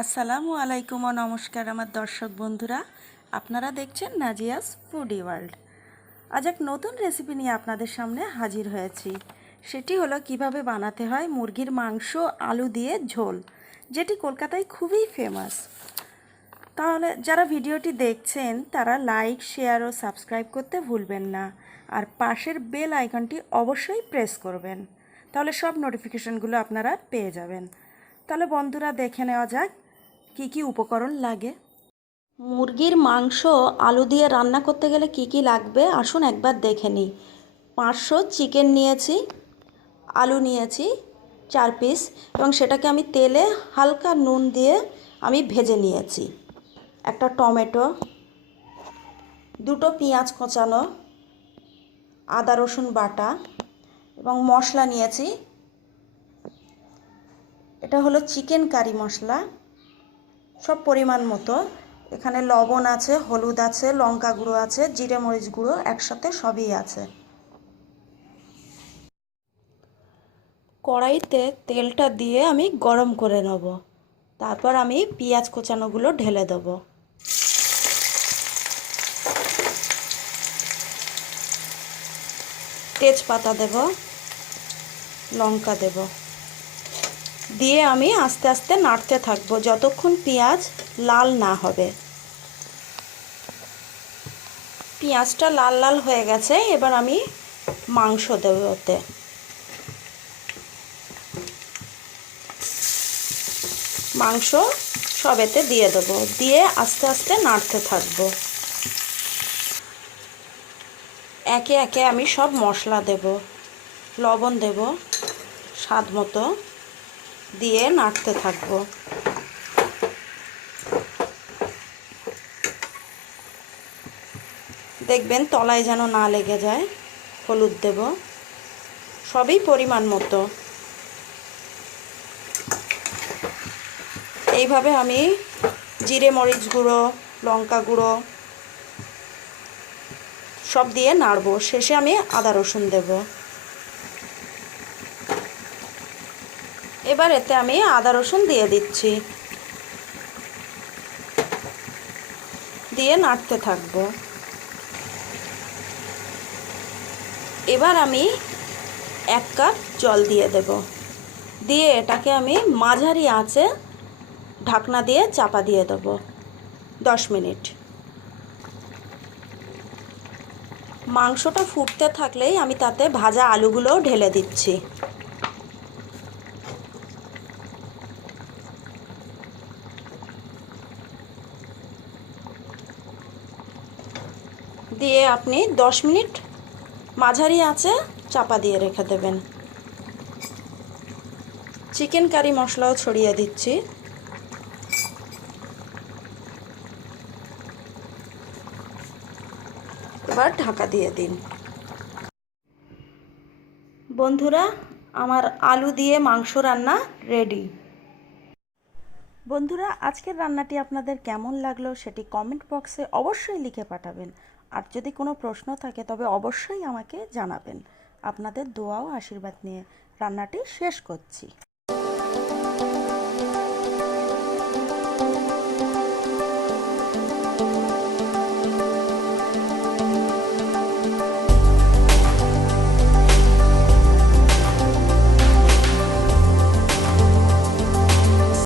আসসালামু আলাইকুম ও নমস্কার আমার দর্শক বন্ধুরা, আপনারা দেখছেন নাজিয়াস ফুডি ওয়ার্ল্ড। আজ এক নতুন রেসিপি নিয়ে আপনাদের সামনে হাজির হয়েছি। সেটি হলো কিভাবে বানাতে হয় মুরগির মাংস আলু দিয়ে ঝোল, যেটি কলকাতায় খুবই ফেমাস। তাহলে যারা ভিডিওটি দেখছেন তারা লাইক, শেয়ার ও সাবস্ক্রাইব করতে ভুলবেন না, আর পাশের বেল আইকনটি অবশ্যই প্রেস করবেন, তাহলে সব নোটিফিকেশনগুলো আপনারা পেয়ে যাবেন। তাহলে বন্ধুরা, দেখে নেওয়া যাক কি কি উপকরণ লাগে। মুরগির মাংস আলু দিয়ে রান্না করতে গেলে কি কি লাগবে আসুন একবার দেখে নিই। 500 চিকেন নিয়েছি, আলু নিয়েছি 4 পিস, এবং সেটাকে আমি তেলে হালকা নুন দিয়ে আমি ভেজে নিয়েছি। একটা টমেটো, দুটো পেঁয়াজ কোঁচানো, আদা রসুন বাটা, এবং মশলা নিয়েছি। এটা হলো চিকেন কারি মশলা, সব পরিমাণ মতো। এখানে লবণ আছে, হলুদ আছে, লঙ্কা গুঁড়ো আছে, জিরে মরিচ গুঁড়ো, একসাথে সবই আছে। কড়াইতে তেলটা দিয়ে আমি গরম করে নেব, তারপর আমি পেঁয়াজ কোচানোগুলো ঢেলে দেব। তেজপাতা দেব, লঙ্কা দেব, দিয়ে আমি আস্তে আস্তে নাড়তে থাকবো যতক্ষণ পেঁয়াজ লাল না হবে। পেঁয়াজটা লাল লাল হয়ে গেছে, এবার আমি মাংস দেব ওতে। মাংস সব এতে দিয়ে দেবো, দিয়ে আস্তে আস্তে নাড়তে থাকবো। একে একে আমি সব মশলা দেব, লবণ দেব স্বাদ মতো, দিয়ে নাড়তে থাকবো। দেখবেন তলায় যেন না লেগে যায়। হলুদ দেব, সবই পরিমাণ মতো। এইভাবে আমি জিরে মরিচ গুঁড়ো, লঙ্কা গুঁড়ো সব দিয়ে নাড়বো। শেষে আমি আদা রসুন দেব। এবার এতে আমি আদা রসুন দিয়ে দিচ্ছি, দিয়ে নাড়তে থাকবো। এবার আমি 1 কাপ জল দিয়ে দেব, দিয়ে এটাকে আমি মাঝারি আঁচে ঢাকনা দিয়ে চাপা দিয়ে দেব 10 মিনিট। মাংসটা ফুটতে থাকলেই আমি তাতে ভাজা আলুগুলোও ঢেলে দিচ্ছি। দিয়ে আপনি 10 মিনিট মাঝারি আঁচে চাপা দিয়ে রেখে দেবেন। চিকেন কারি মশলাও ছড়িয়ে দিচ্ছি। এবার ঢাকা দিয়ে দিন। বন্ধুরা, আমার আলু দিয়ে মাংস রান্না রেডি। বন্ধুরা, আজকের রান্নাটি আপনাদের কেমন লাগলো সেটি কমেন্ট বক্সে অবশ্যই লিখে পাঠাবেন, আর যদি কোনো প্রশ্ন থাকে তবে অবশ্যই আমাকে জানাবেন। আপনাদের দোয়া ও আশীর্বাদ নিয়ে রান্নাটি শেষ করছি।